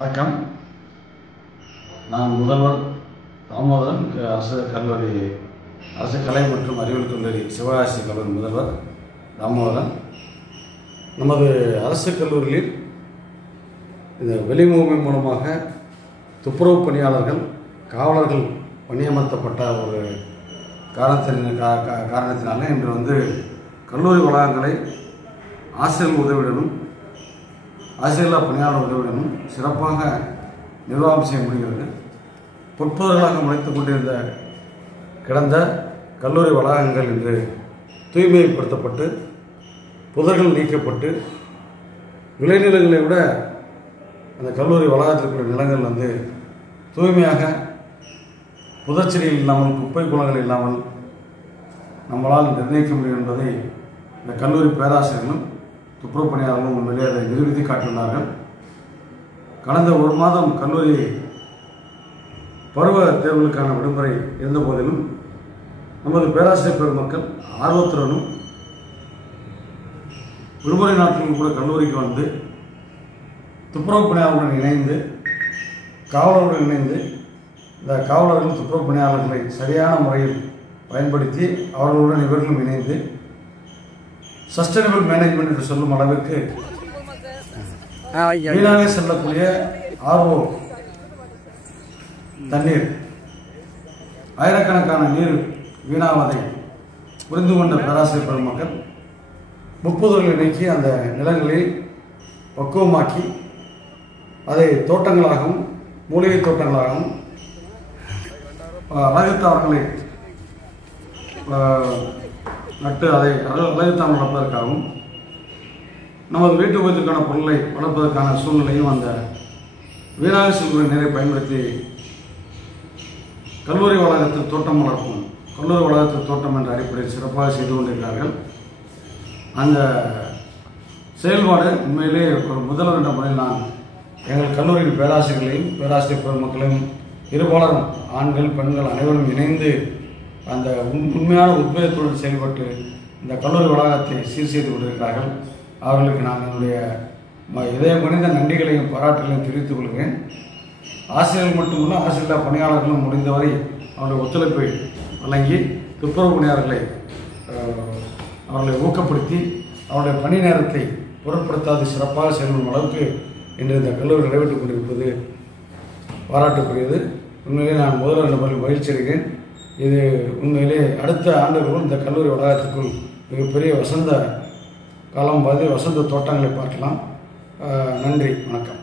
வணக்கம். நான் முதல்வர் தாமோதரன், அரசு கலை மற்றும் அறிவியல் கல்லூரி சிவகாசி கல்லூரி முதல்வர் தாமோதரன். நமது அரசு கல்லூரியில் இந்த வெளிமுகமை மூலமாக துப்புரவு பணியாளர்கள், காவலர்கள் பணியமர்த்தப்பட்ட ஒரு காரணத்தினால இன்று கல்லூரி வளாகங்களை ஆசிரியர்கள் உதவியுடனும் ஆசிரியர்களா பணியாளர் உதவியுடனும் சிறப்பாக நிர்வாகம் செய்ய முடிகிறது. பொற்புதர்களாக முளைத்துக் கொண்டிருந்த கிடந்த கல்லூரி வளாகங்கள் இன்று தூய்மைப்படுத்தப்பட்டு புதர்கள் நீக்கப்பட்டு விளைநிலங்களை விட அந்த கல்லூரி வளாகத்திற்குரிய நிலங்கள் தூய்மையாக புதச்செடிகள் இல்லாமல், குப்பை குளங்கள் இல்லாமல் நம்மளால் நிர்ணயிக்க முடியும் என்பதை இந்த கல்லூரி பேராசிரியர்களும் துப்புரவு பணியாளர்களும் உண்மையிலே அதை நிரூபித்து காட்டியுள்ளார்கள். கடந்த ஒரு மாதம் கல்லூரி பருவ தேர்வுகளுக்கான விடுமுறை இருந்த போதிலும் நமது பேராசிரியர் பெருமக்கள் ஆர்வத்துடனும் விடுமுறை நாட்களில் கூட கல்லூரிக்கு துப்புரவு பணியாளர்களுடன் இணைந்து, காவலர்களுடன் இணைந்து இந்த காவலர்கள் துப்புரவு பணியாளர்களை சரியான முறையில் பயன்படுத்தி அவர்களுடன் இவர்களும் இணைந்து சஸ்டைனபிள் மேனேஜ்மெண்ட் என்று சொல்லும் அளவிற்கு வீணாக செல்லக்கூடிய ஆர்ஓ தண்ணீர், ஆயிரக்கணக்கான நீர் வீணாவதை புரிந்து கொண்ட பேராசிரியர் பெருமக்கள் முப்புதர்களை நீக்கி அந்த நிலங்களில் பக்குவமாக்கி அதை தோட்டங்களாகவும் மூலிகை தோட்டங்களாகவும் அழகுத்தாவரங்களை நட்டு அதை அழகுத்தாவரம் வளர்ப்பதற்காகவும் நமது வீட்டு உபயோகத்திற்கான பொருளை வளர்ப்பதற்கான சூழ்நிலையும் அந்த வீணாக செல்கிற நீரை பயன்படுத்தி கல்லூரி வளாகத்தில் தோட்டம் வளர்ப்போம், கல்லூரி வளாகத்தில் தோட்டம் என்ற அடிப்படையில் சிறப்பாக செய்து கொண்டிருக்கிறார்கள். அந்த செயல்பாடு உண்மையிலே ஒரு முதல்வர் என்ற முறையில் நான் எங்கள் கல்லூரியின் பேராசிரியர்களையும் பேராசிரியர் பெருமக்களையும் இருபாலரும் ஆண்கள் பெண்கள் அனைவரும் இணைந்து அந்த உண்மையான உத்வேகத்துடன் செயல்பட்டு இந்த கல்லூரி வளாகத்தை சீர் செய்து கொண்டிருக்கிறார்கள். அவர்களுக்கு நான் என்னுடைய இதயம் கணிந்த நன்றிகளையும் பாராட்டுகளையும் தெரிவித்துக் கொள்கிறேன். ஆசிரியர்கள் மட்டுமல்ல, ஆசிரியர் பணியாளர்களும் முடிந்தவரை அவருடைய ஒத்துழைப்பை வழங்கி துப்புரவு பணியாளர்களை அவர்களை ஊக்கப்படுத்தி அவருடைய பணி நேரத்தை பொருட்படுத்தாது சிறப்பாக செயல்படும் அளவுக்கு இன்று இந்த கல்லூரி நடைபெற்றுக் கொண்டிருப்பது பாராட்டுக்குரியது. உண்மையிலே நான் முதல்வர் நபரில் மகிழ்ச்சி அடைகிறேன். இது உண்மையிலே அடுத்த ஆண்டுகளும் இந்த கல்லூரி வளாகத்திற்குள் மிகப்பெரிய வசந்த காலம் வசந்த தோட்டங்களை பார்க்கலாம். நன்றி, வணக்கம்.